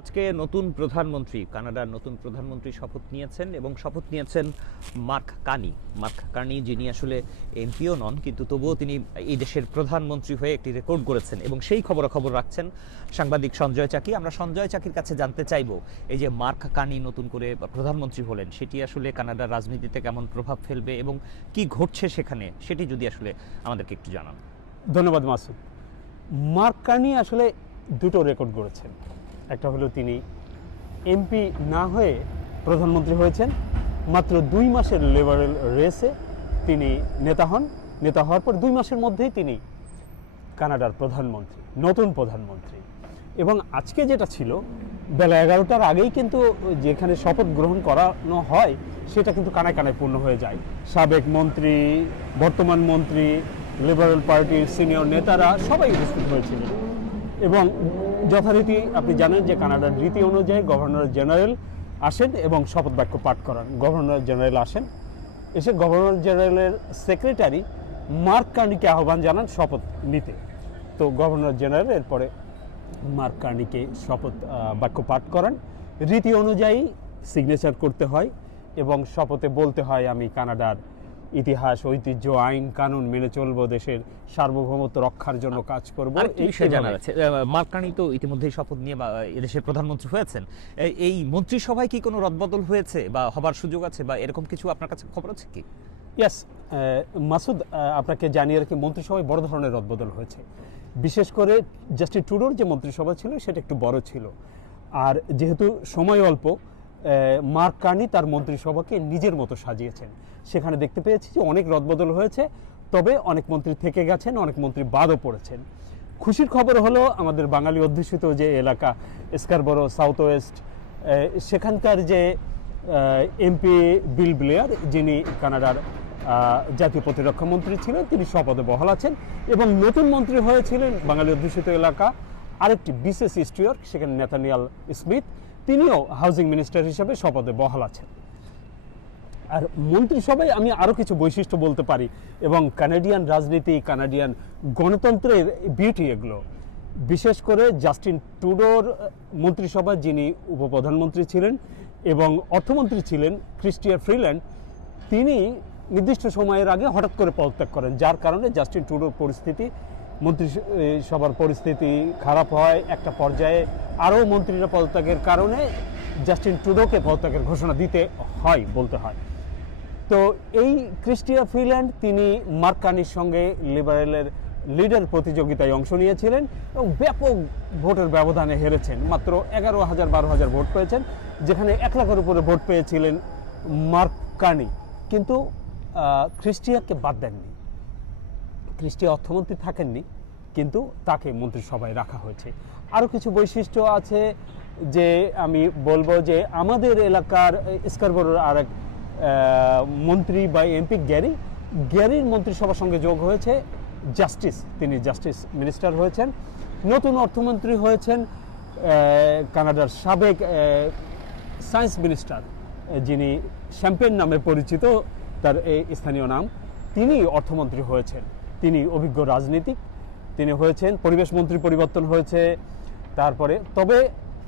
আজকে নতুন প্রধানমন্ত্রী, কানাডার নতুন প্রধানমন্ত্রী শপথ নিয়েছেন এবং শপথ নিয়েছেন মার্ক কানি মার্ক কানি যিনি আসলে এমপিও নন, কিন্তু তবুও তিনি এই দেশের প্রধানমন্ত্রী হয়ে একটি রেকর্ড করেছেন এবং সেই খবরাখবর রাখছেন সাংবাদিক সঞ্জয় চাকি। আমরা সঞ্জয় চাকির কাছে জানতে চাইব, এই যে মার্ক কানি নতুন করে প্রধানমন্ত্রী হলেন, সেটি আসলে কানাডার রাজনীতিতে কেমন প্রভাব ফেলবে এবং কি ঘটছে সেখানে, সেটি যদি আসলে আমাদেরকে একটু জানান। ধন্যবাদ মাসুদ। মার্ক কানি আসলে দুটো রেকর্ড গড়েছেন। একটা হলো তিনি এমপি না হয়ে প্রধানমন্ত্রী হয়েছেন, মাত্র দুই মাসের লেবারেল রেসে তিনি নেতা হন। নেতা হওয়ার পর দুই মাসের মধ্যেই তিনি কানাডার প্রধানমন্ত্রী, নতুন প্রধানমন্ত্রী। এবং আজকে যেটা ছিল, বেলা এগারোটার আগেই কিন্তু যেখানে শপথ গ্রহণ করানো হয়, সেটা কিন্তু কানায় কানায় পূর্ণ হয়ে যায়। সাবেক মন্ত্রী, বর্তমান মন্ত্রী লিবারেল পার্টির সিনিয়র নেতারা সবাই উপস্থিত হয়েছিলেন। এবং যথারীতি আপনি জানেন যে কানাডার রীতি অনুযায়ী গভর্নর জেনারেল আসেন এবং শপথ বাক্য পাঠ করান। গভর্নর জেনারেল আসেন। এসে গভর্নর জেনারেলের সেক্রেটারি মার্ক কার্নিকে আহ্বান জানান শপথ নিতে। তো গভর্নর জেনারেল এরপরে মার্ক কার্নিকে শপথ বাক্য পাঠ করান। রীতি অনুযায়ী সিগনেচার করতে হয় এবং শপথে বলতে হয়, আমি কানাডার ইতিহাস ঐতিহ্য আইন কানুন মেনে চলবো দেশের সার্বভৌমত্ব রক্ষার জন্য কাজ করব আরেকটি বিষয় জানা যাচ্ছে মার্ক তো ইতিমধ্যেই শপথ নিয়ে বা এদেশের প্রধানমন্ত্রী হয়েছেন। এই- মন্ত্রিসভায় কি কোনো রদবদল হয়েছে বা হবার সুযোগ আছে বা এরকম কিছু আপনার কাছে খবর আছে কি? ইয়াস মাসুদ আপনাকে জানিয়ে রাখি মন্ত্রিসভায় বড় ধরনের রদবদল হয়েছে। বিশেষ করে জাস্টিন টুডোর যে মন্ত্রিসভা ছিল সেটা একটু বড় ছিল। আর যেহেতু সময় অল্প মার্ক কার্নি তার মন্ত্রিসভাকে নিজের মতো সাজিয়েছেন। সেখানে দেখতে পেয়েছি যে অনেক রদবদল হয়েছে, তবে অনেক মন্ত্রী থেকে গেছেন, অনেক মন্ত্রী বাদও পড়েছেন। খুশির খবর হলো আমাদের বাঙালি অধ্যুষিত যে এলাকা, স্কারবরো, সাউথ ওয়েস্ট সেখানকার যে এমপি বিল ব্লেয়ার, যিনি কানাডার জাতীয় প্রতিরক্ষা মন্ত্রী ছিলেন, তিনি শপথে বহাল আছেন এবং নতুন মন্ত্রী হয়েছিলেন বাঙালি অধ্যুষিত এলাকা আরেকটি বিশেষ ইস্ট্রিয়র সেখানে নেতানিয়াল স্মিথ তিনিও হাউজিং মিনিস্টার হিসেবে শপথে বহাল আছেন। আর মন্ত্রিসভায় আমি আরও কিছু বৈশিষ্ট্য বলতে পারি এবং কানাডিয়ান রাজনীতি কানাডিয়ান গণতন্ত্রের বিউটি এগুলো। বিশেষ করে জাস্টিন টুডোর আহ, মন্ত্রিসভায় যিনি উপপ্রধানমন্ত্রী ছিলেন এবং অর্থমন্ত্রী ছিলেন ক্রিস্টিয়ার ফ্রিল্যান্ড তিনি নির্দিষ্ট সময়ের আগে হঠাৎ করে পদত্যাগ করেন যার কারণে জাস্টিন টুডোর পরিস্থিতি মন্ত্রিসভার পরিস্থিতি খারাপ হয় একটা পর্যায়ে আরও মন্ত্রীরা পদত্যাগের কারণে জাস্টিন টুডোকে পদত্যাগের ঘোষণা দিতে হয় বলতে হয়। তো এই ক্রিস্টিয়া ফ্রিল্যান্ড, তিনি মার্কানির সঙ্গে লিবারেলের লিডার প্রতিযোগিতায় অংশ নিয়েছিলেন এবং ব্যাপক ভোটের ব্যবধানে হেরেছেন। মাত্র এগারো হাজার, বারো হাজার ভোট পেয়েছেন, যেখানে এক লাখের উপরে ভোট পেয়েছিলেন মার্কানি। কিন্তু খ্রিস্টিয়াকে বাদ দেননি। খ্রিস্টীয় অর্থমন্ত্রী থাকেননি কিন্তু তাকে মন্ত্রিসভায় রাখা হয়েছে। আরও কিছু বৈশিষ্ট্য আছে যে আমি বলব যে আমাদের এলাকার স্কারবরোর আরেক আহ, মন্ত্রী বা এমপি গ্যারি গ্যারির মন্ত্রিসভার সঙ্গে যোগ হয়েছে জাস্টিস তিনি জাস্টিস মিনিস্টার হয়েছেন। নতুন অর্থমন্ত্রী হয়েছেন কানাডার সাবেক সায়েন্স মিনিস্টার যিনি শ্যাম্পেন নামে পরিচিত তার এই স্থানীয় নাম তিনি অর্থমন্ত্রী হয়েছেন। তিনি অভিজ্ঞ রাজনীতিক তিনি হয়েছেন পরিবেশ মন্ত্রী পরিবর্তন হয়েছে তারপরে তবে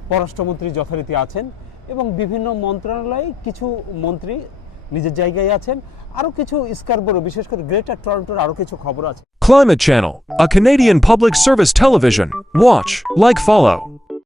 পররাষ্ট্রমন্ত্রী যথারীতি আছেন এবং বিভিন্ন মন্ত্রণালয়ে কিছু মন্ত্রী নিজের জায়গায় আছেন আরও কিছু স্কারবোরো বিশেষ করে গ্রেটার টরন্টোর আরও কিছু খবর আছে Climate Channel, a Canadian public service television. Watch, like, follow.